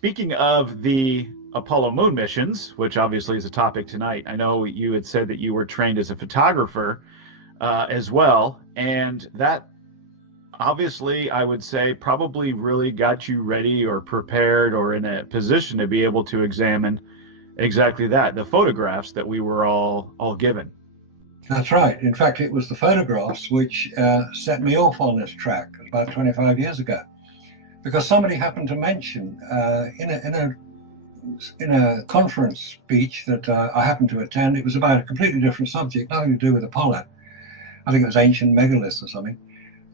speaking of the Apollo moon missions, which obviously is a topic tonight, I know you had said that you were trained as a photographer as well, and that obviously, I would say, probably really got you ready or prepared or in a position to be able to examine exactly that, the photographs that we were all given. That's right. In fact, it was the photographs which set me off on this track about 25 years ago, because somebody happened to mention in a conference speech that I happened to attend. It was about a completely different subject, nothing to do with Apollo. I think it was ancient megaliths or something.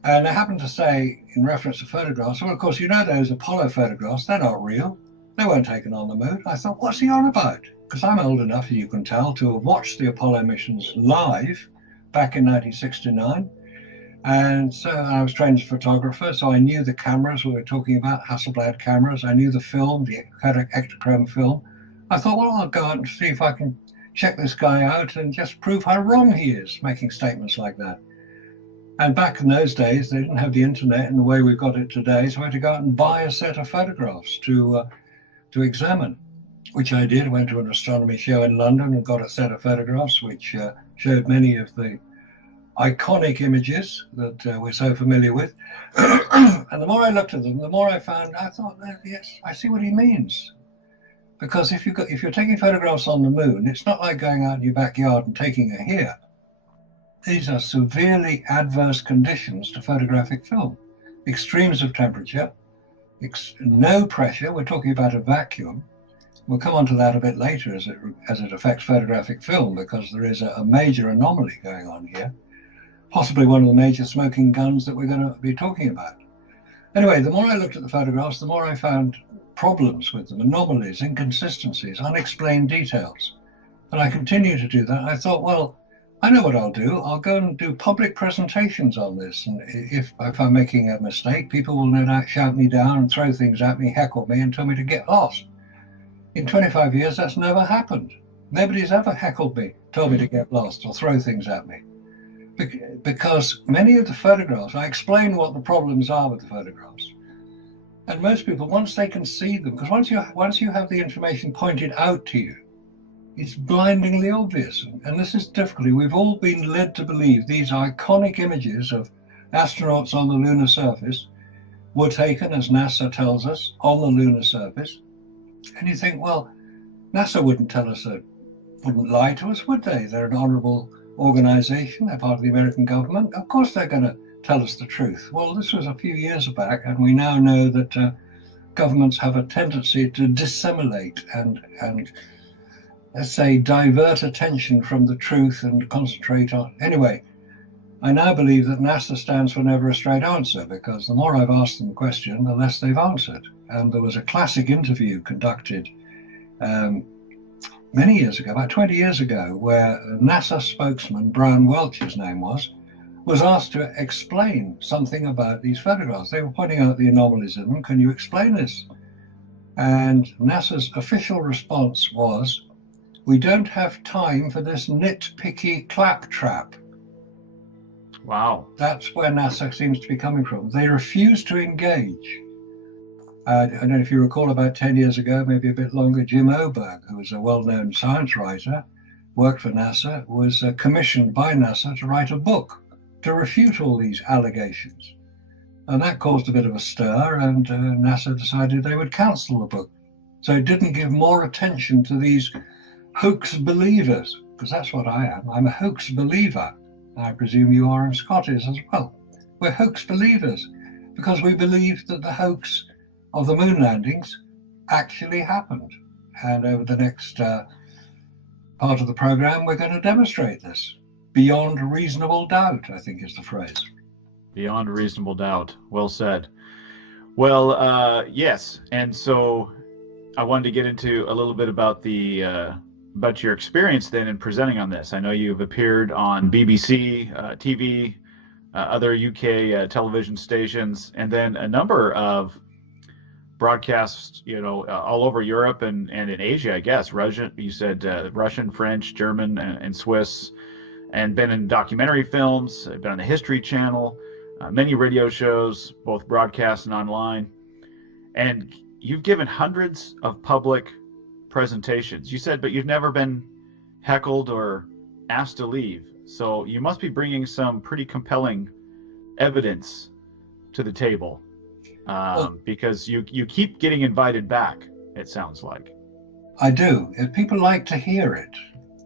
And I happened to say, in reference to photographs, well, of course, you know those Apollo photographs, they're not real. They weren't taken on the moon. I thought, what's he on about? Because I'm old enough, as you can tell, to have watched the Apollo missions live back in 1969. And so I was trained as a photographer, so I knew the cameras we were talking about, Hasselblad cameras. I knew the film, the Ektachrome film. I thought, well, I'll go out and see if I can check this guy out and just prove how wrong he is making statements like that. And back in those days, they didn't have the internet in the way we've got it today, so I had to go out and buy a set of photographs to examine, which I did. I went to an astronomy show in London and got a set of photographs which showed many of the iconic images that we're so familiar with. And the more I looked at them, the more I found, I thought, yes, I see what he means. Because if you're taking photographs on the moon, it's not like going out in your backyard and taking a here. These are severely adverse conditions to photographic film. Extremes of temperature, no pressure. We're talking about a vacuum. We'll come on to that a bit later as it affects photographic film, because there is a major anomaly going on here, possibly one of the major smoking guns that we're going to be talking about. Anyway, the more I looked at the photographs, the more I found problems with them, anomalies, inconsistencies, unexplained details. And I continued to do that. I thought, well, I know what I'll do. I'll go and do public presentations on this. And if I'm making a mistake, people will no doubt shout me down and throw things at me, heckle me, and tell me to get lost. In 25 years, that's never happened. Nobody's ever heckled me, told me to get lost, or throw things at me. Because many of the photographs, I explain what the problems are with the photographs. And most people, once they can see them, because once you have the information pointed out to you, it's blindingly obvious. And this is difficulty. We've all been led to believe these iconic images of astronauts on the lunar surface were taken, as NASA tells us, on the lunar surface. And you think, well, NASA wouldn't tell us that, wouldn't lie to us, would they? They're an honorable organization. They're part of the American government. Of course they're going to tell us the truth. Well, this was a few years back, and we now know that governments have a tendency to dissimulate and let's say, divert attention from the truth and concentrate on. Anyway, I now believe that NASA stands for never a straight answer, because the more I've asked them a question, the less they've answered. And there was a classic interview conducted many years ago, about 20 years ago, where a NASA spokesman, Brian Welch, his name was asked to explain something about these photographs. They were pointing out the anomalies in them. Can you explain this? And NASA's official response was, we don't have time for this nitpicky claptrap. Wow. That's where NASA seems to be coming from. They refuse to engage. I don't know if you recall, about 10 years ago, maybe a bit longer, Jim Oberg, who was a well-known science writer, worked for NASA, was commissioned by NASA to write a book to refute all these allegations. And that caused a bit of a stir, and NASA decided they would cancel the book. So it didn't give more attention to these hoax believers, because that's what I am. I'm a hoax believer. I presume you are, and Scott is as well. We're hoax believers because we believe that the hoax of the moon landings actually happened. And over the next part of the program, we're going to demonstrate this. Beyond reasonable doubt, I think is the phrase. Beyond reasonable doubt. Well said. Well, yes. And so I wanted to get into a little bit about about your experience then in presenting on this. I know you've appeared on BBC TV, other UK television stations, and then a number of broadcasts, all over Europe and in Asia, I guess. Russian, you said Russian, French, German, and Swiss, and been in documentary films, been on the History Channel, many radio shows, both broadcast and online. And you've given hundreds of public presentations. You said, but you've never been heckled or asked to leave. So you must be bringing some pretty compelling evidence to the table, because you keep getting invited back, it sounds like. I do. If people like to hear it.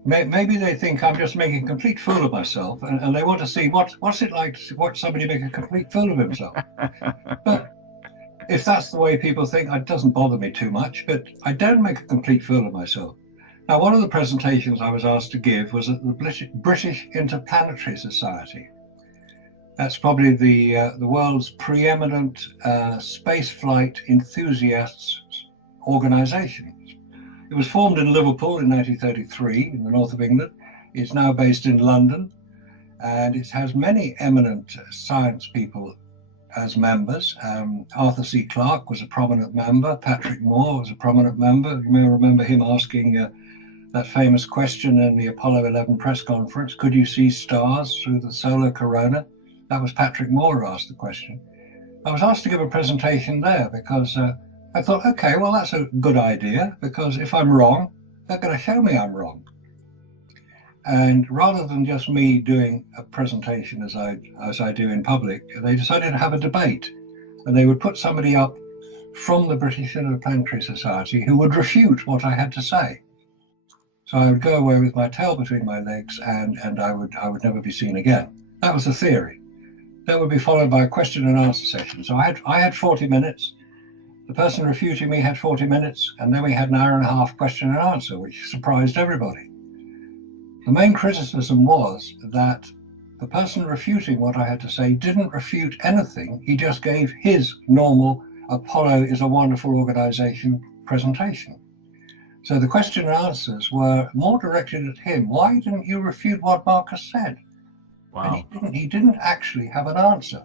Maybe they think I'm just making a complete fool of myself, and they want to see what's it like to watch somebody make a complete fool of himself. But if that's the way people think, it doesn't bother me too much, but I don't make a complete fool of myself. Now, one of the presentations I was asked to give was at the British Interplanetary Society. That's probably the world's preeminent spaceflight enthusiasts organization. It was formed in Liverpool in 1933 in the north of England. It's now based in London, and it has many eminent science people as members. Arthur C. Clarke was a prominent member. Patrick Moore was a prominent member. You may remember him asking that famous question in the Apollo 11 press conference, could you see stars through the solar corona? That was Patrick Moore who asked the question. I was asked to give a presentation there because I thought, okay, well, that's a good idea, because if I'm wrong, they're going to show me I'm wrong. And rather than just me doing a presentation as I do in public, they decided to have a debate, and they would put somebody up from the British Interplanetary Society who would refute what I had to say. So I would go away with my tail between my legs, and I would never be seen again. That was the theory. That would be followed by a question and answer session. So I had 40 minutes. The person refuting me had 40 minutes, and then we had an hour and a half question and answer, which surprised everybody. The main criticism was that the person refuting what I had to say didn't refute anything. He just gave his normal Apollo is a wonderful organization presentation. So the question and answers were more directed at him. Why didn't you refute what Marcus said? Wow. And he didn't actually have an answer.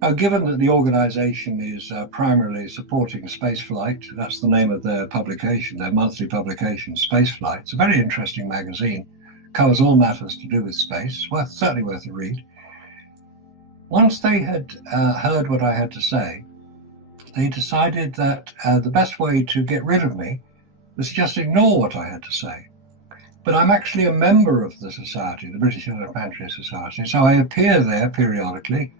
Now, given that the organization is primarily supporting spaceflight, that's the name of their publication, their monthly publication, Spaceflight. It's a very interesting magazine, covers all matters to do with space, certainly worth a read. Once they had heard what I had to say, they decided that the best way to get rid of me was just ignore what I had to say. But I'm actually a member of the society, the British Interplanetary Society, so I appear there periodically,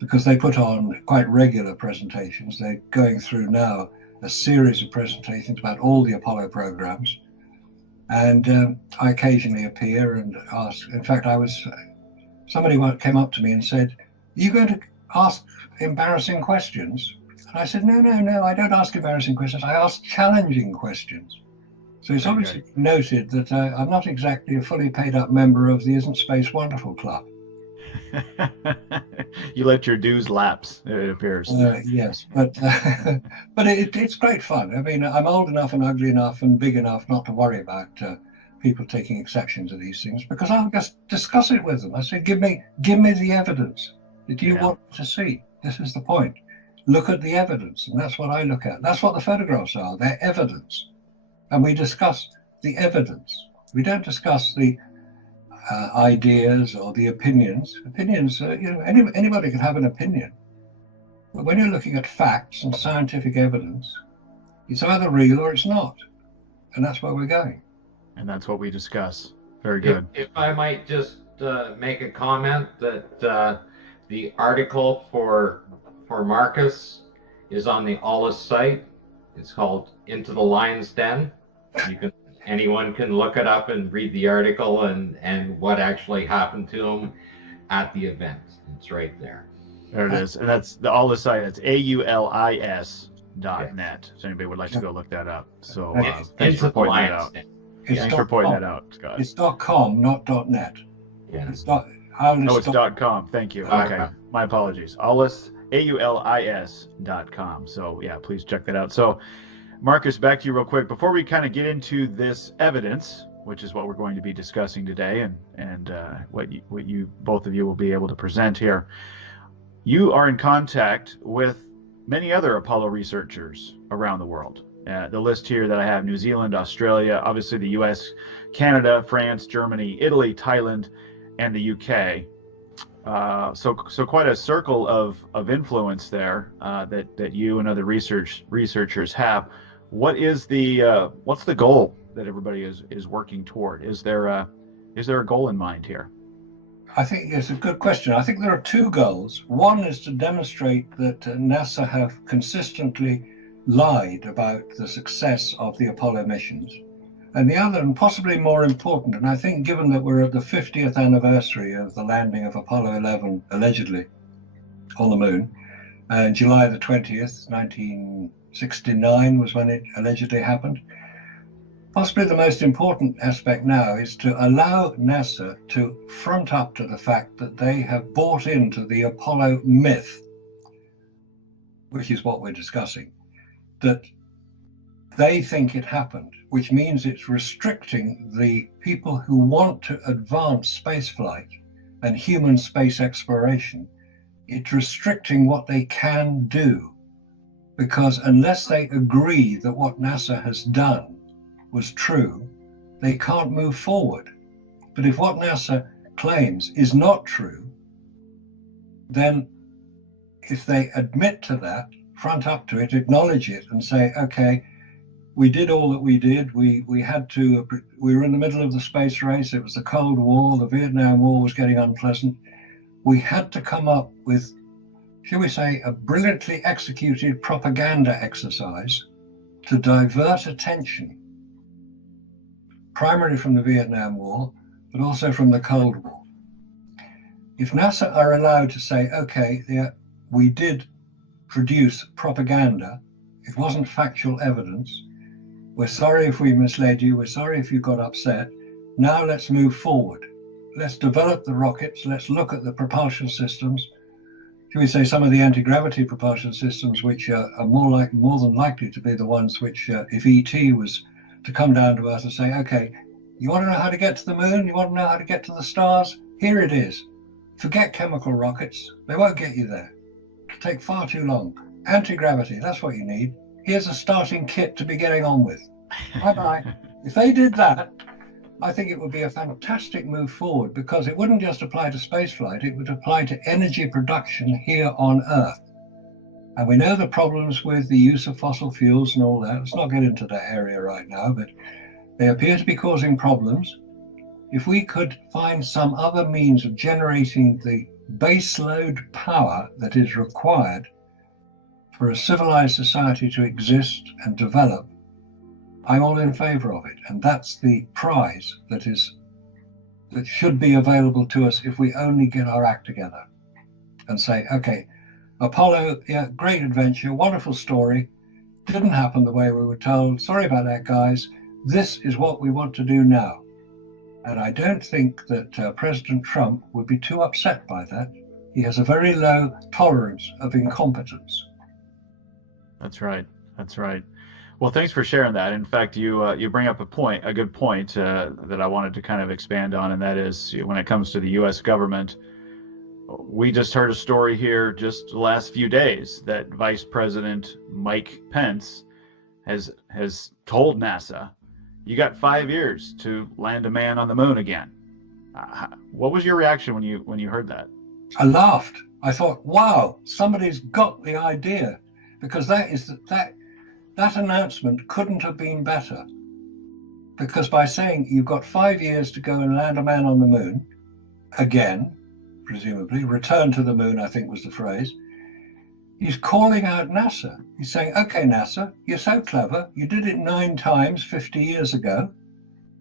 because they put on quite regular presentations. They're going through now a series of presentations about all the Apollo programs. And I occasionally appear and ask. In fact, somebody came up to me and said, are you going to ask embarrassing questions? And I said, no, I don't ask embarrassing questions. I ask challenging questions. So it's obviously noted that I'm not exactly a fully paid up member of the Isn't Space Wonderful Club. You let your dues lapse, it appears. Yes, but it's great fun. I mean, I'm old enough and ugly enough and big enough not to worry about people taking exception to these things, because I'll just discuss it with them. I say, give me the evidence that you want to see. This is the point. Look at the evidence, and that's what I look at. That's what the photographs are. They're evidence, and we discuss the evidence. We don't discuss the ideas or the opinions. Opinions, anybody can have an opinion. But when you're looking at facts and scientific evidence, it's either real or it's not. And that's where we're going. And that's what we discuss. Very good. If I might just make a comment that the article for Marcus is on the Ollis site. It's called Into the Lion's Den. Anyone can look it up and read the article and what actually happened to him at the event. It's right there. There it is. And that's the Ollis site. That's AULIS.net. So anybody would like to go look that up. So thanks for pointing that out. Thanks for pointing that out, Scott. It's .com, not .net. Yeah. It's .com. Thank you. Okay. My apologies. Ollis, AULIS.com. So yeah, please check that out. So Marcus, back to you real quick. Before we kind of get into this evidence, which is what we're going to be discussing today, and what you both of you will be able to present here, you are in contact with many other Apollo researchers around the world. The list here that I have: New Zealand, Australia, obviously the US, Canada, France, Germany, Italy, Thailand, and the UK. So quite a circle of influence there that you and other researchers have. What's the goal that everybody is working toward? Is there a goal in mind here? I think it's a good question. I think there are two goals. One is to demonstrate that NASA have consistently lied about the success of the Apollo missions. And the other, and possibly more important, and I think given that we're at the 50th anniversary of the landing of Apollo 11, allegedly, on the moon, and July the 20th, 1969 was when it allegedly happened. Possibly the most important aspect now is to allow NASA to front up to the fact that they have bought into the Apollo myth, which is what we're discussing, that they think it happened, which means it's restricting the people who want to advance spaceflight and human space exploration. It's restricting what they can do, because unless they agree that what NASA has done was true, they can't move forward. But if what NASA claims is not true, then if they admit to that, front up to it, acknowledge it, and say, okay, we did all that we did. We were in the middle of the space race. It was the Cold War. The Vietnam War was getting unpleasant. We had to come up with, shall we say, a brilliantly executed propaganda exercise to divert attention, primarily from the Vietnam War, but also from the Cold War. If NASA are allowed to say, okay, yeah, we did produce propaganda, it wasn't factual evidence, we're sorry if we misled you, we're sorry if you got upset, now let's move forward. Let's develop the rockets, let's look at the propulsion systems, shall we say some of the anti-gravity propulsion systems, which are more than likely to be the ones which, if ET was to come down to Earth and say, okay, you want to know how to get to the moon? You want to know how to get to the stars? Here it is. Forget chemical rockets. They won't get you there. It'll take far too long. Anti-gravity, that's what you need. Here's a starting kit to be getting on with. Bye-bye. If they did that, I think it would be a fantastic move forward, because it wouldn't just apply to spaceflight, it would apply to energy production here on Earth. And we know the problems with the use of fossil fuels and all that. Let's not get into that area right now, but they appear to be causing problems. If we could find some other means of generating the baseload power that is required for a civilized society to exist and develop, I'm all in favor of it. And that's the prize that should be available to us if we only get our act together and say, okay, Apollo, yeah, great adventure, wonderful story, didn't happen the way we were told. Sorry about that, guys. This is what we want to do now. And I don't think that President Trump would be too upset by that. He has a very low tolerance of incompetence. That's right. That's right. Well, thanks for sharing that. In fact, you bring up a good point that I wanted to kind of expand on, and that is when it comes to the U.S. government. We just heard a story here just the last few days that Vice President Mike Pence has told NASA, you got 5 years to land a man on the moon again. What was your reaction when you heard that? I laughed. I thought, wow, somebody's got the idea, because that announcement couldn't have been better. Because by saying you've got 5 years to go and land a man on the moon again, presumably return to the moon, I think was the phrase, he's calling out NASA. He's saying, okay, NASA, you're so clever. You did it 9 times 50 years ago.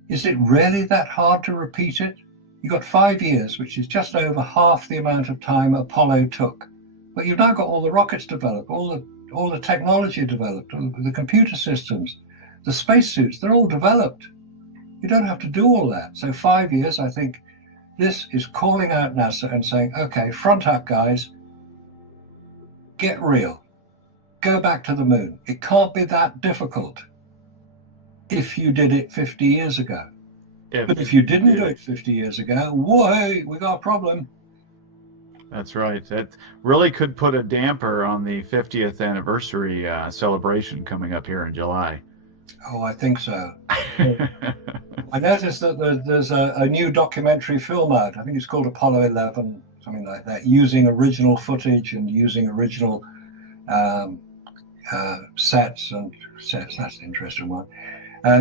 Is it really that hard to repeat it? You got 5 years, which is just over half the amount of time Apollo took. But you've now got all the rockets developed, all the technology developed, the computer systems, the spacesuits, they're all developed. You don't have to do all that. So 5 years, I think this is calling out NASA and saying, okay, front up, guys. Get real. Go back to the moon. It can't be that difficult if you did it 50 years ago. But if you didn't do it 50 years ago, whoa, we got a problem. That's right. That really could put a damper on the 50th anniversary celebration coming up here in July. Oh, I think so. I noticed that there's a new documentary film out. I think it's called Apollo 11, something something like that, using original footage and using original um, sets. That's an interesting one.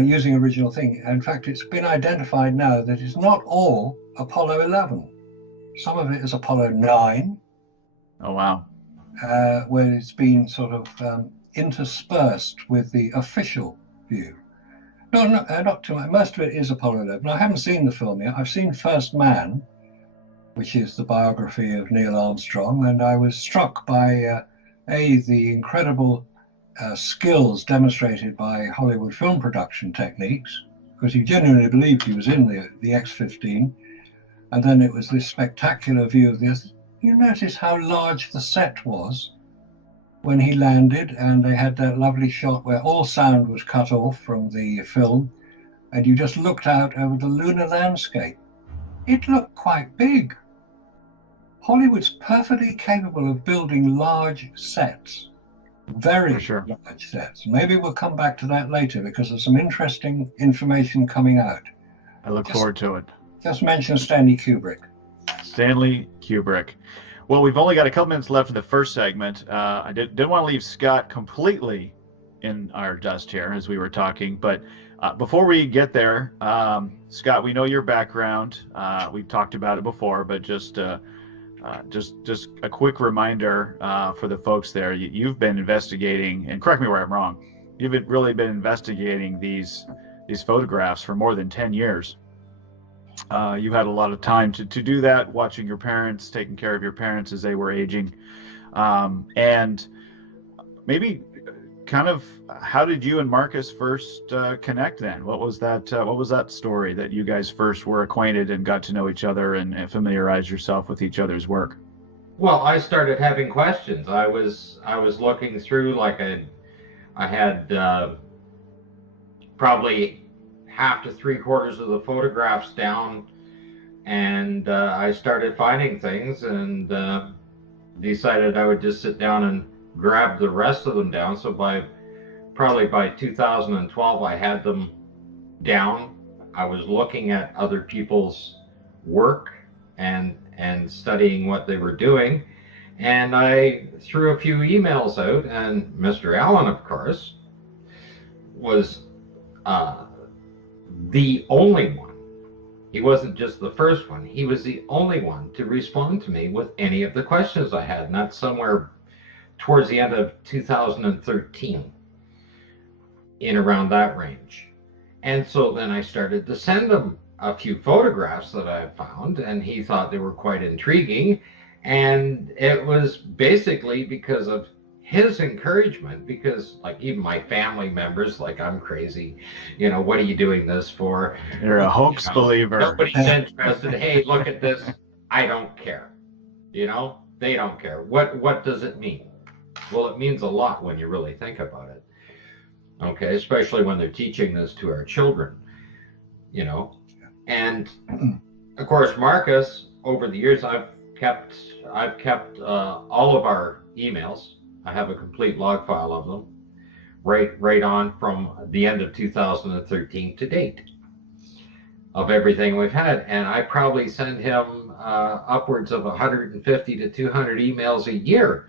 Using original thing. In fact, it's been identified now that it's not all Apollo 11. Some of it is Apollo 9. Oh, wow. Where it's been sort of interspersed with the official view. No, not too much. Most of it is Apollo 11. I haven't seen the film yet. I've seen First Man, which is the biography of Neil Armstrong, and I was struck by the incredible skills demonstrated by Hollywood film production techniques, because he genuinely believed he was in the X-15, and then it was this spectacular view of the Earth. You notice how large the set was when he landed, and they had that lovely shot where all sound was cut off from the film, and you just looked out over the lunar landscape. It looked quite big. Hollywood's perfectly capable of building large sets, very large sets. Maybe we'll come back to that later because there's some interesting information coming out. I look forward to it. Just mention Stanley Kubrick. Stanley Kubrick. Well, we've only got a couple minutes left in the first segment. I didn't want to leave Scott completely in our dust here as we were talking, but before we get there, Scott, we know your background. We've talked about it before, but just a quick reminder for the folks there. You've been investigating, and correct me where I'm wrong, you've really been investigating these photographs for more than 10 years. You had a lot of time to do that, watching your parents, taking care of your parents as they were aging. And maybe kind of how did you and Marcus first connect then? What was that story that you guys first were acquainted and got to know each other and familiarize yourself with each other's work? Well, I started having questions. I was looking through, like I had probably half to three-quarters of the photographs down, and I started finding things and decided I would just sit down and grab the rest of them down. So probably by 2012 I had them down. I was looking at other people's work and studying what they were doing, and I threw a few emails out, and Mr. Allen, of course, was the only one. He wasn't just the first one. He was the only one to respond to me with any of the questions I had. And that's somewhere towards the end of 2013, in around that range. And so then I started to send him a few photographs that I found, and he thought they were quite intriguing. And it was basically because of his encouragement, because like even my family members, like, I'm crazy, what are you doing this for? You're a hoax believer. Nobody's interested. Hey, look at this. I don't care. They don't care. What does it mean? Well, it means a lot when you really think about it. Okay, especially when they're teaching this to our children, And of course, Marcus, over the years, I've kept all of our emails. I have a complete log file of them, right on from the end of 2013 to date, of everything we've had. And I probably send him upwards of 150 to 200 emails a year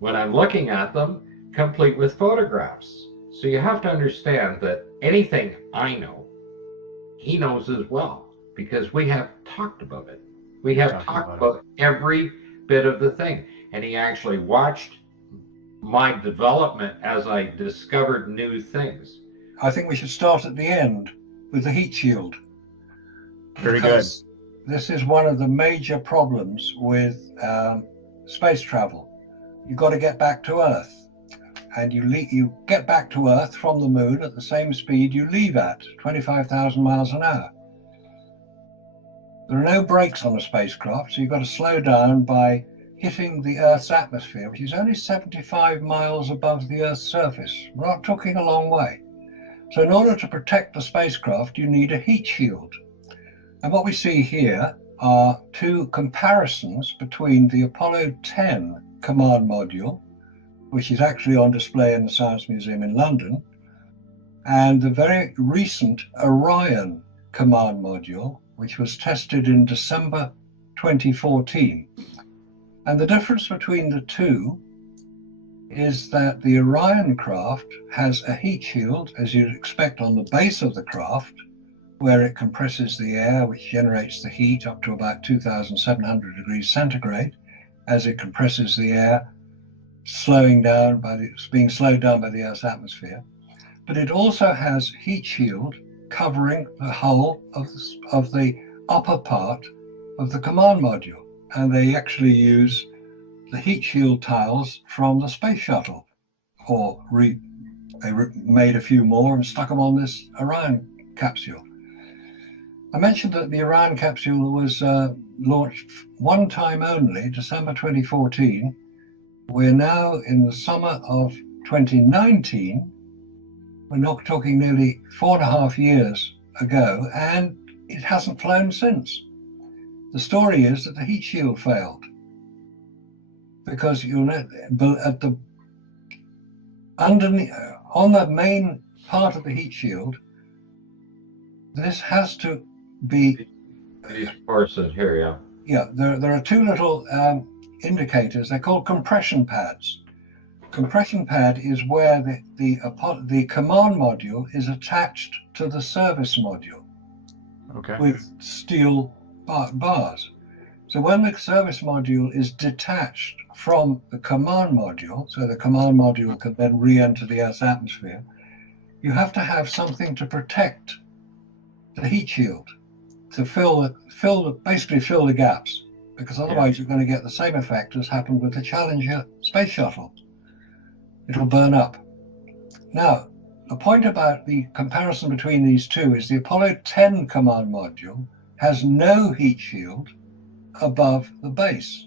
when I'm looking at them, complete with photographs. So you have to understand that anything I know, he knows as well, because we have talked about it. We have talked about every bit of the thing. And he actually watched my development as I discovered new things. I think we should start at the end with the heat shield. Very good. This is one of the major problems with space travel. You've got to get back to Earth, and you get back to Earth from the moon at the same speed you leave at, 25,000 miles an hour. There are no brakes on a spacecraft, so you've got to slow down by hitting the Earth's atmosphere, which is only 75 miles above the Earth's surface. We're not talking a long way. So in order to protect the spacecraft, you need a heat shield. And what we see here are two comparisons between the Apollo 10 command module, which is actually on display in the Science Museum in London, and the very recent Orion command module, which was tested in December 2014. And the difference between the two is that the Orion craft has a heat shield, as you'd expect, on the base of the craft, where it compresses the air, which generates the heat up to about 2,700 degrees centigrade, as it compresses the air, being slowed down by the Earth's atmosphere. But it also has heat shield covering the whole of the upper part of the command module. And they actually use the heat shield tiles from the space shuttle, or they made a few more and stuck them on this Orion capsule. I mentioned that the Orion capsule was launched one time only, December 2014. We're now in the summer of 2019. We're not talking nearly 4.5 years ago, and it hasn't flown since. The story is that the heat shield failed, because you'll know on the main part of the heat shield, this has to be. These forces here, yeah. Yeah, there are two little indicators. They're called compression pads. Compression pad is where the command module is attached to the service module, Okay. with steel bars. So when the service module is detached from the command module, so the command module can then re-enter the Earth's atmosphere, you have to have something to protect the heat shield, to basically fill the gaps, because otherwise you're going to get the same effect as happened with the Challenger space shuttle. It'll burn up. Now, the point about the comparison between these two is the Apollo 10 command module has no heat shield above the base,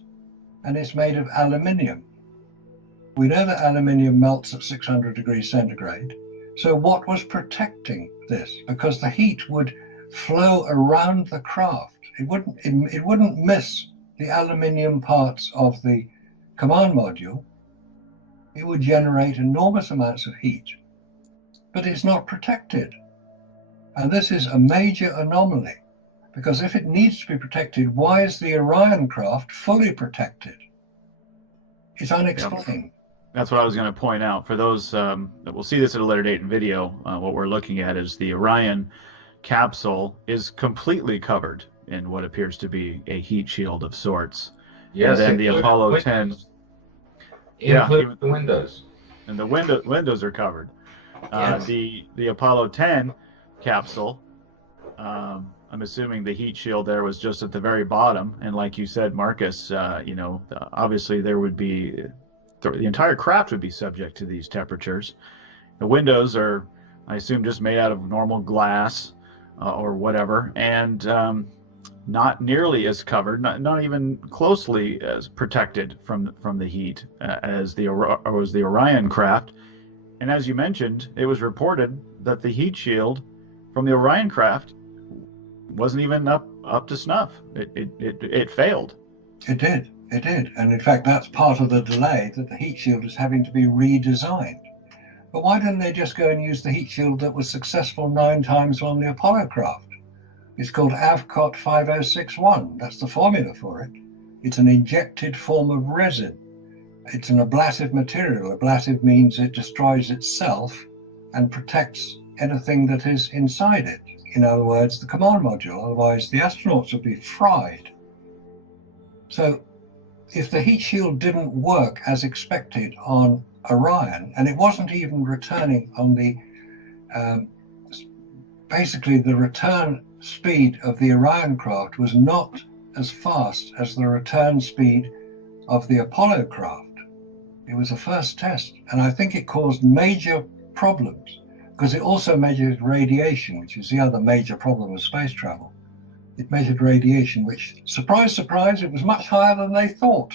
and it's made of aluminium. We know that aluminium melts at 600 degrees centigrade. So what was protecting this? Because the heat would flow around the craft. It wouldn't miss the aluminium parts of the command module. It would generate enormous amounts of heat, but it's not protected. And this is a major anomaly, because if it needs to be protected, why is the Orion craft fully protected? It's unexplained. That's what I was going to point out. For those that will see this at a later date in video, what we're looking at is the Orion capsule is completely covered in what appears to be a heat shield of sorts. Yes, and then the Apollo 10, including the windows. And the windows are covered. Yes. The Apollo 10 capsule, I'm assuming the heat shield there was just at the very bottom, and like you said, Marcus, obviously there would be the entire craft would be subject to these temperatures. The windows are, I assume, just made out of normal glass or whatever, and not nearly as covered, not even closely as protected from the heat as the Orion craft. And as you mentioned, it was reported that the heat shield from the Orion craft wasn't even up to snuff. It failed. It did. And in fact, that's part of the delay, that the heat shield is having to be redesigned. But why didn't they just go and use the heat shield that was successful 9 times on the Apollo craft? It's called AVCOT 5061. That's the formula for it. It's an injected form of resin. It's an ablative material. Ablative means it destroys itself and protects anything that is inside it. In other words, the command module. Otherwise, the astronauts would be fried. So if the heat shield didn't work as expected on Orion, and it wasn't even returning on the, basically the return speed of the Orion craft was not as fast as the return speed of the Apollo craft. It was a first test, and I think it caused major problems, because it also measured radiation, which is the other major problem of space travel. It measured radiation, which, surprise, surprise, it was much higher than they thought.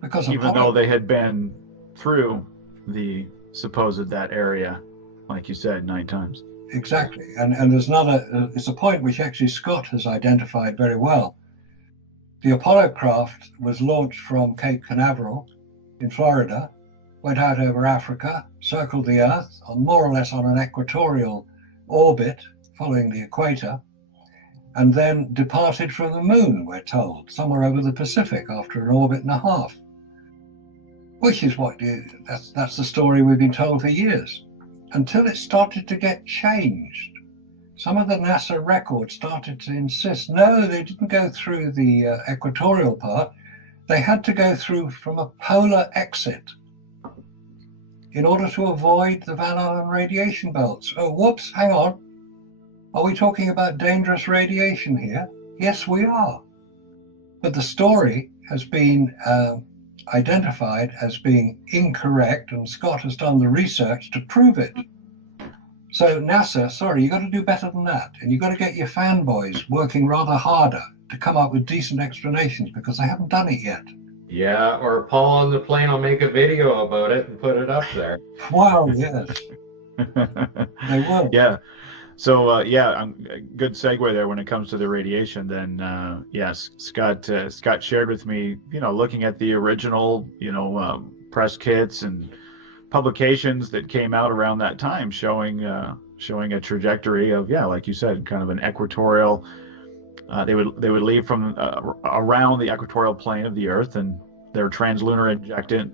Because even though they had been through the supposed that area, like you said, 9 times. Exactly. And there's another, it's a point which actually Scott has identified very well. The Apollo craft was launched from Cape Canaveral in Florida, went out over Africa, circled the Earth more or less on an equatorial orbit following the equator, and then departed from the moon, we're told, somewhere over the Pacific after an orbit and a half. Which is that's the story we've been told for years, until it started to get changed. Some of the NASA records started to insist, no, they didn't go through the equatorial part. They had to go through from a polar exit in order to avoid the Van Allen radiation belts. Oh, whoops, hang on. Are we talking about dangerous radiation here? Yes, we are. But the story has been identified as being incorrect, and Scott has done the research to prove it. So NASA, sorry, you've got to do better than that. And you've got to get your fanboys working rather harder to come up with decent explanations, because they haven't done it yet. Yeah, or Paul on the plane will make a video about it and put it up there. Wow, yes. They will. Yeah. So yeah, good segue there when it comes to the radiation. Then yes, Scott shared with me, looking at the original, press kits and publications that came out around that time, showing a trajectory of, like you said, kind of an equatorial. They would leave from around the equatorial plane of the Earth, and their translunar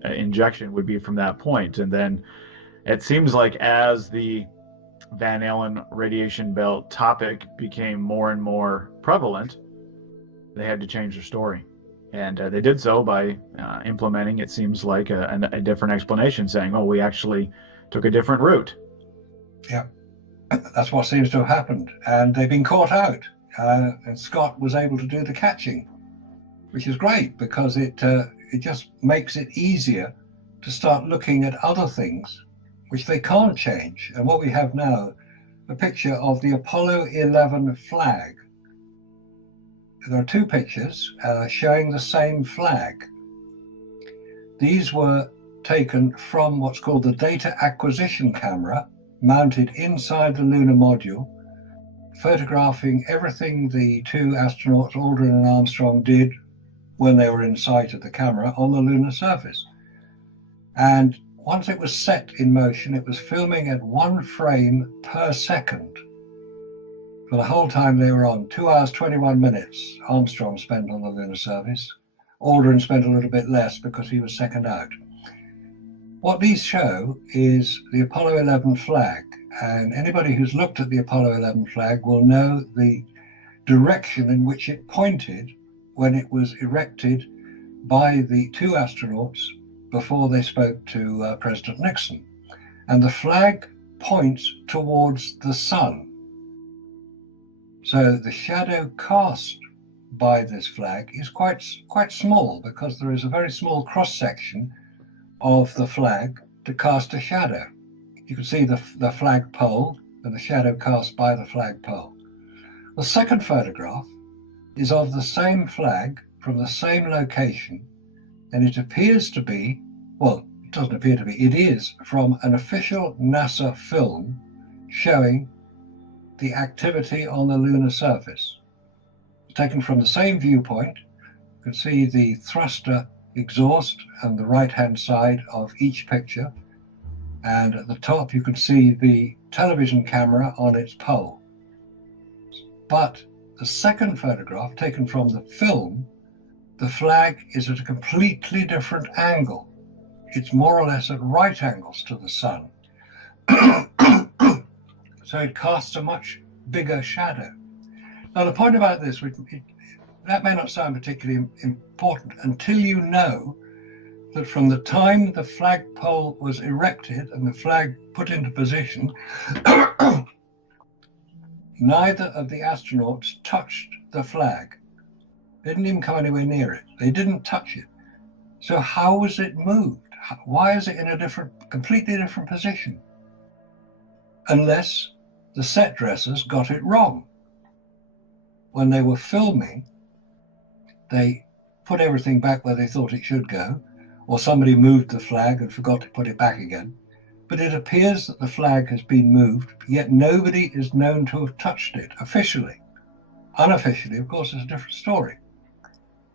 injection would be from that point. And then it seems like as the Van Allen radiation belt topic became more and more prevalent, they had to change their story. And they did so by implementing, it seems like, a different explanation, saying, oh, we actually took a different route. Yeah, that's what seems to have happened. And they've been caught out. And Scott was able to do the catching, which is great, because it just makes it easier to start looking at other things which they can't change. And what we have now, a picture of the Apollo 11 flag. There are two pictures showing the same flag. These were taken from what's called the data acquisition camera, mounted inside the lunar module, photographing everything the two astronauts, Aldrin and Armstrong, did when they were in sight of the camera on the lunar surface. And once it was set in motion, it was filming at 1 frame per second for the whole time they were on. 2 hours, 21 minutes Armstrong spent on the lunar surface. Aldrin spent a little bit less because he was second out. What these show is the Apollo 11 flag, and anybody who's looked at the Apollo 11 flag will know the direction in which it pointed when it was erected by the two astronauts before they spoke to President Nixon. And the flag points towards the sun. So the shadow cast by this flag is quite small, because there is a very small cross-section of the flag to cast a shadow. You can see the flag pole and the shadow cast by the flag pole. The second photograph is of the same flag from the same location, and it appears to be, well, it doesn't appear to be, it is from an official NASA film showing the activity on the lunar surface. Taken from the same viewpoint. You can see the thruster exhaust on the right-hand side of each picture, and at the top you can see the television camera on its pole. But the second photograph, taken from the film, the flag is at a completely different angle. It's more or less at right angles to the sun. So it casts a much bigger shadow. Now, the point about this, that may not sound particularly important until you know that from the time the flagpole was erected and the flag put into position, neither of the astronauts touched the flag. They didn't even come anywhere near it. They didn't touch it. So how was it moved? Why is it in a completely different position? Unless the set dressers got it wrong. When they were filming, they put everything back where they thought it should go, or somebody moved the flag and forgot to put it back again. But it appears that the flag has been moved, yet nobody is known to have touched it officially. Unofficially, of course, is a different story.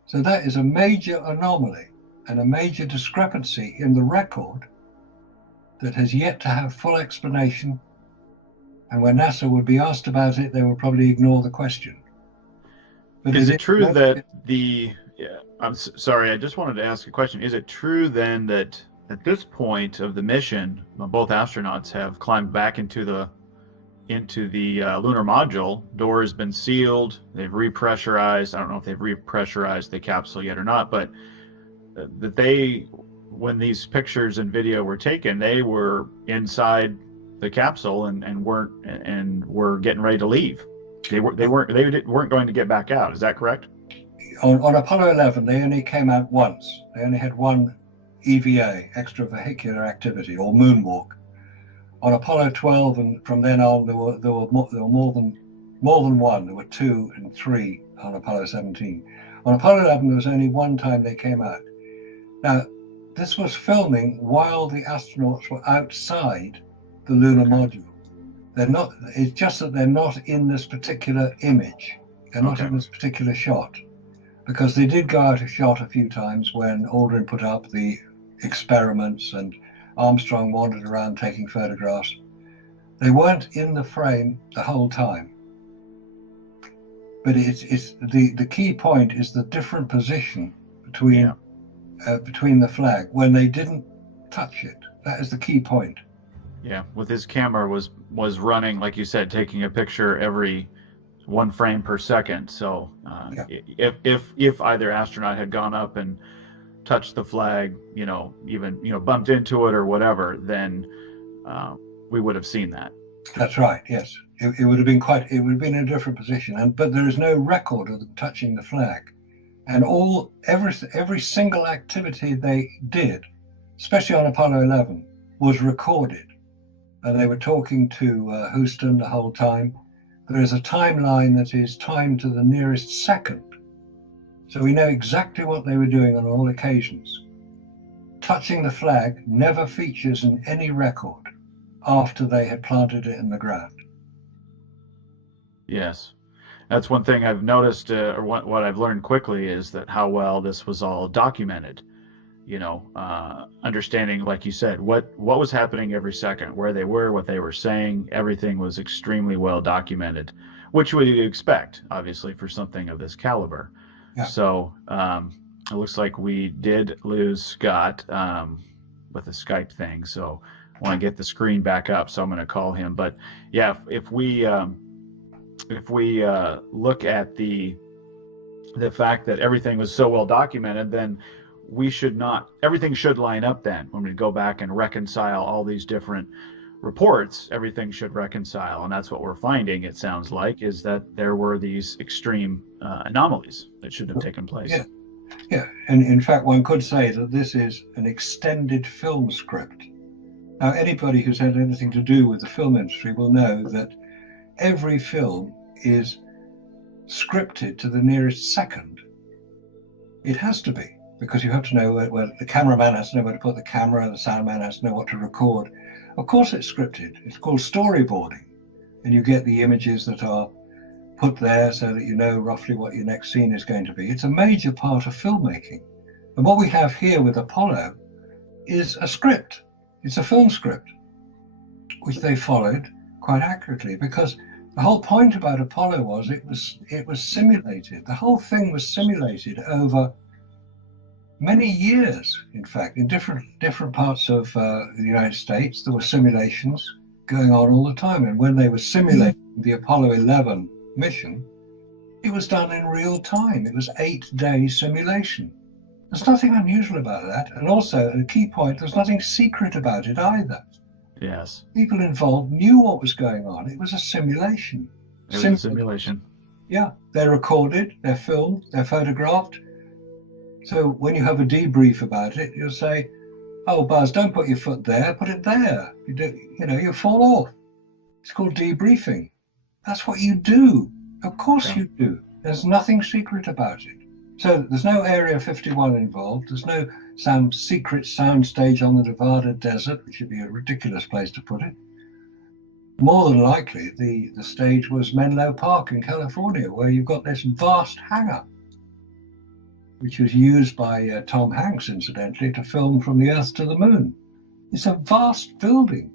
So that is a major anomaly and a major discrepancy in the record that has yet to have full explanation. And when NASA would be asked about it, they will probably ignore the question. But Is it it true that the? Yeah, sorry. I just wanted to ask a question. Is it true then that at this point of the mission, both astronauts have climbed back into the lunar module? Door has been sealed. They've repressurized. I don't know if they've repressurized the capsule yet or not, but that they, when these pictures and video were taken, they were inside the capsule and were getting ready to leave. They weren't going to get back out. Is that correct? on Apollo 11, they only came out once. They only had one EVA, extravehicular activity, or moonwalk. On Apollo 12 and from then on, there were more than one. There were 2 and 3 on Apollo 17. On Apollo 11, there was only one time they came out. Now, this was filming while the astronauts were outside the lunar module. They're not. It's just that they're not in this particular image. They're not in this particular shot, because they did go out of shot a few times when Aldrin put up the experiments and Armstrong wandered around taking photographs. They weren't in the frame the whole time. But it's the key point is the different position between the flag when they didn't touch it. That is the key point. Yeah, with his camera was running, like you said, taking a picture every 1 frame per second. So if either astronaut had gone up and touched the flag, even bumped into it or whatever, then we would have seen that. That's right. Yes, it would have been it would have been in a different position, but there is no record of them touching the flag, and every single activity they did, especially on Apollo 11, was recorded, and they were talking to Houston the whole time. There is a timeline that is timed to the nearest second. So we know exactly what they were doing on all occasions. Touching the flag never features in any record after they had planted it in the ground. Yes. That's one thing I've noticed, or what I've learned quickly, is that how well this was all documented. Understanding, like you said, what was happening every second, where they were, what they were saying, everything was extremely well documented, which we expect, obviously, for something of this caliber. Yeah. So it looks like we did lose Scott with the Skype thing. So I want to get the screen back up. So I'm going to call him. But yeah, if we look at the fact that everything was so well documented, then everything should line up. Then when we go back and reconcile all these different reports, everything should reconcile. And that's what we're finding, it sounds like, is that there were these extreme anomalies that should have taken place. Yeah. And in fact, one could say that this is an extended film script. Now, anybody who's had anything to do with the film industry will know that every film is scripted to the nearest second. It has to be, because you have to know where the cameraman has to know where to put the camera, the soundman has to know what to record. Of course it's scripted. It's called storyboarding. And you get the images that are put there so that you know roughly what your next scene is going to be. It's a major part of filmmaking. And what we have here with Apollo is a script. It's a film script, which they followed quite accurately, because the whole point about Apollo was it was simulated. The whole thing was simulated over many years. In fact, in different parts of the United States, there were simulations going on all the time. And when they were simulating the Apollo 11 mission, it was done in real time. It was 8-day simulation. There's nothing unusual about that. And also, a key point, there's nothing secret about it either. Yes. People involved knew what was going on. It was a simulation. It was a simulation. Yeah. They're recorded, they're filmed, they're photographed. So when you have a debrief about it, you'll say, oh, Buzz, don't put your foot there, put it there. You fall off. It's called debriefing. That's what you do. Of course you do. There's nothing secret about it. So there's no Area 51 involved. There's no some secret soundstage on the Nevada desert, which would be a ridiculous place to put it. More than likely, the stage was Menlo Park in California, where you've got this vast hangar, which was used by Tom Hanks, incidentally, to film From the Earth to the Moon. It's a vast building.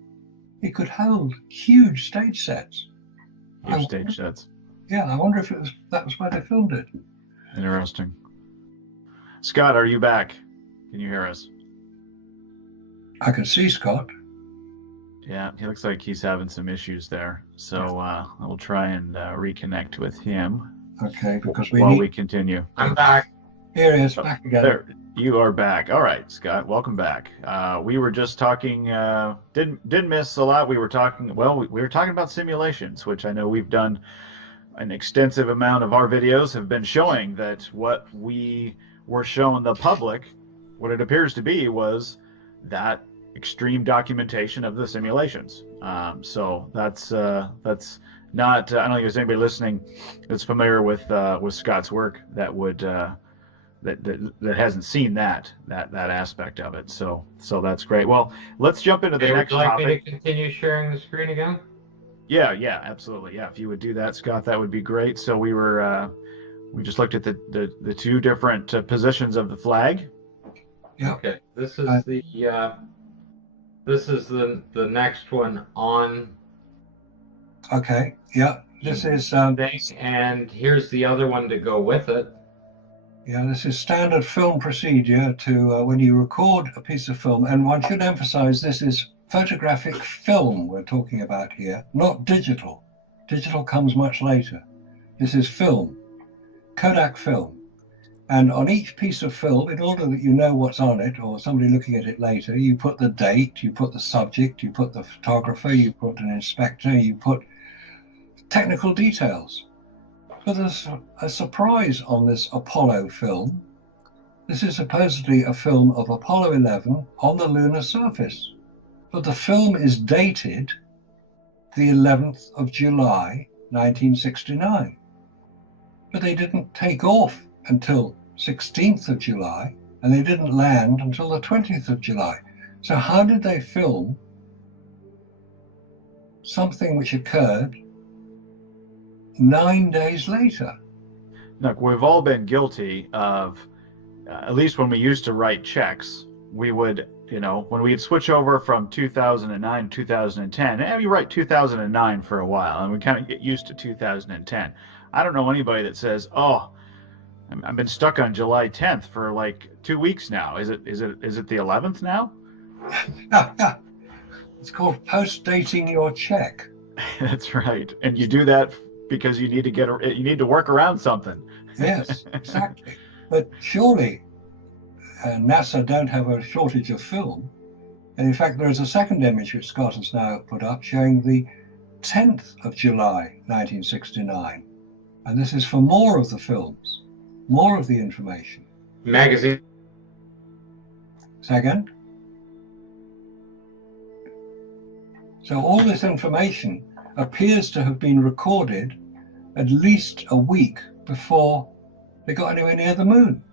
It could hold huge stage sets. Huge stage sets. Yeah, I wonder if that was where they filmed it. Interesting. Scott, are you back? Can you hear us? I can see Scott. Yeah, he looks like he's having some issues there. So we'll try and reconnect with him. Okay, because while we continue. I'm back. Here he is, back again. There, you are back. All right, Scott, welcome back. We were just talking. Didn't miss a lot. We were talking. Well, we were talking about simulations, which I know we've done an extensive amount of our videos have been showing that what we were showing the public, what it appears to be, was that extreme documentation of the simulations. So that's not. I don't think there's anybody listening that's familiar with Scott's work that would that hasn't seen that aspect of it. So that's great. Well, let's jump into the next topic. Would you like me to continue sharing the screen again? Yeah, absolutely. Yeah, if you would do that, Scott, that would be great. So we just looked at the two different positions of the flag. Yeah. Okay. This is the next one on. Okay. Yeah. This is and here's the other one to go with it. Yeah, this is standard film procedure to when you record a piece of film, and one should emphasize this is photographic film we're talking about here, not digital. Digital comes much later. This is film, Kodak film. And on each piece of film, in order that you know what's on it, or somebody looking at it later, you put the date, you put the subject, you put the photographer, you put an inspector, you put technical details. But there's a surprise on this Apollo film. This is supposedly a film of Apollo 11 on the lunar surface. But the film is dated the 11th of July, 1969. But they didn't take off until 16th of July, and they didn't land until the 20th of July. So how did they film something which occurred 9 days later? Look, we've all been guilty of, at least when we used to write checks, we would, when we'd switch over from 2009 to 2010, and we write 2009 for a while, and we kind of get used to 2010. I don't know anybody that says, "Oh, I've been stuck on July 10th for like 2 weeks now. Is it the 11th now?" It's called post-dating your check. That's right, and you do that because you need to work around something. Yes, exactly. But surely NASA don't have a shortage of film. And in fact, there is a second image which Scott has now put up showing the 10th of July, 1969. And this is for more of the films, more of the information. Magazine. Second. So all this information appears to have been recorded at least a week before they got anywhere near the moon.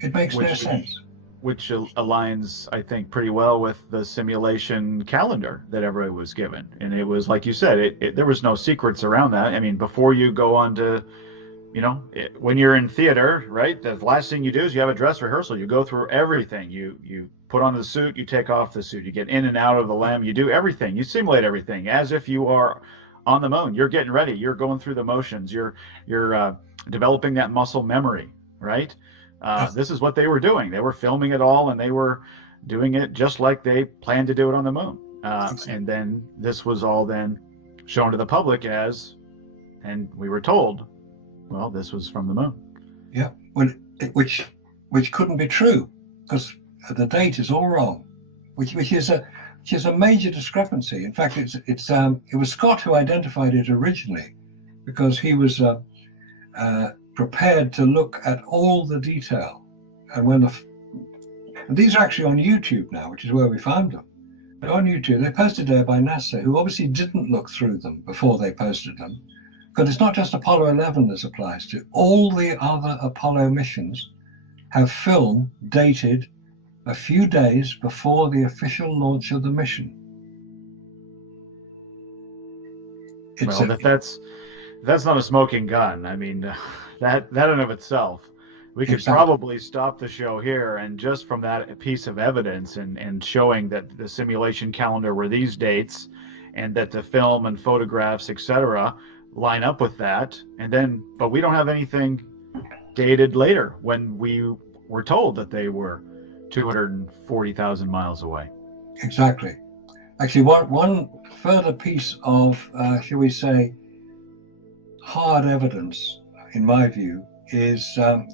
It makes no sense. Which aligns, I think, pretty well with the simulation calendar that everybody was given. And it was, like you said, there was no secrets around that. I mean, before you go on to, when you're in theater, right, the last thing you do is you have a dress rehearsal. You go through everything. You put on the suit, you take off the suit, you get in and out of the LEM, you do everything. You simulate everything as if you are on the moon. You're getting ready. You're going through the motions. You're developing that muscle memory, right? This is what they were doing. They were filming it all, and they were doing it just like they planned to do it on the moon. And then this was all then shown to the public and we were told, well, this was from the moon. Yeah, which couldn't be true because the date is all wrong, which is a major discrepancy. In fact, it was Scott who identified it originally because he was prepared to look at all the detail. And these are actually on YouTube now, which is where we found them. But on YouTube, they're posted there by NASA, who obviously didn't look through them before they posted them. Because it's not just Apollo 11 this applies to. All the other Apollo missions have film dated a few days before the official launch of the mission. That's not a smoking gun. I mean, that in and of itself, we could probably stop the show here, and just from that piece of evidence and showing that the simulation calendar were these dates and that the film and photographs, etc., line up with that. And then, but we don't have anything dated later when we were told that they were 240,000 miles away. Exactly. Actually, one further piece of, shall we say, hard evidence, in my view, is I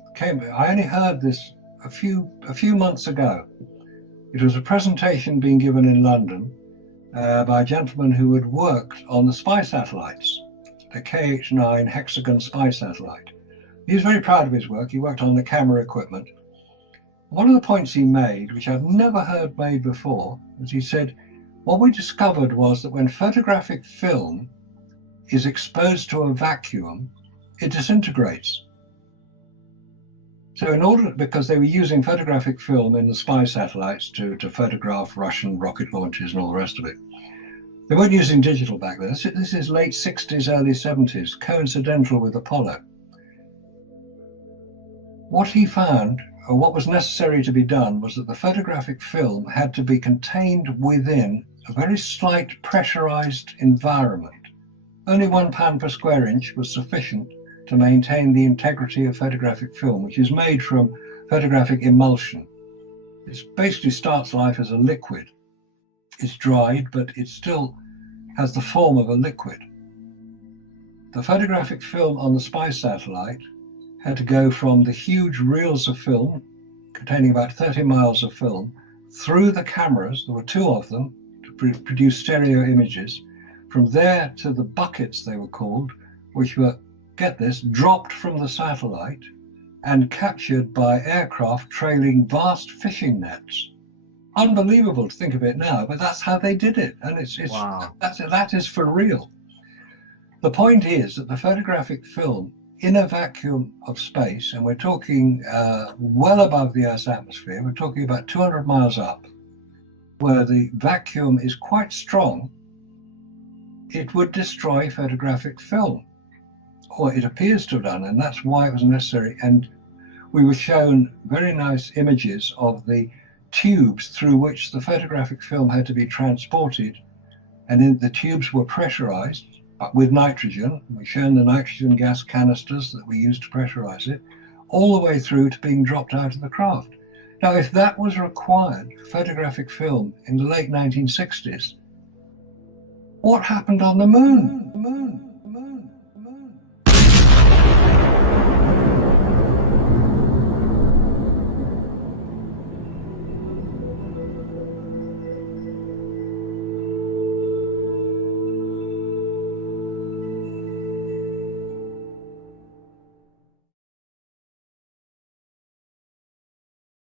only heard this a few months ago. It was a presentation being given in London by a gentleman who had worked on the spy satellites, the KH-9 hexagon spy satellite. He was very proud of his work. He worked on the camera equipment. One of the points he made, which I've never heard made before, was he said, what we discovered was that when photographic film is exposed to a vacuum, it disintegrates. So because they were using photographic film in the spy satellites to photograph Russian rocket launches and all the rest of it. They weren't using digital back then. This is late 60s, early 70s, coincidental with Apollo. What he found, or what was necessary to be done, was that the photographic film had to be contained within a very slight pressurized environment. Only 1 pound per square inch was sufficient to maintain the integrity of photographic film, which is made from photographic emulsion. It basically starts life as a liquid. It's dried, but it still has the form of a liquid. The photographic film on the spy satellite had to go from the huge reels of film, containing about 30 miles of film, through the cameras, there were 2 of them, to produce stereo images. From there to the buckets, they were called, which were, get this, dropped from the satellite and captured by aircraft trailing vast fishing nets. Unbelievable to think of it now, but that's how they did it. And Wow. that is for real. The point is that the photographic film in a vacuum of space, and we're talking well above the Earth's atmosphere, we're talking about 200 miles up, where the vacuum is quite strong, it would destroy photographic film, or it appears to have done, and that's why it was necessary. And we were shown very nice images of the tubes through which the photographic film had to be transported, and the tubes were pressurized with nitrogen. We've shown the nitrogen gas canisters that we used to pressurize it, all the way through to being dropped out of the craft. Now, if that was required for photographic film in the late 1960s, what happened on the moon?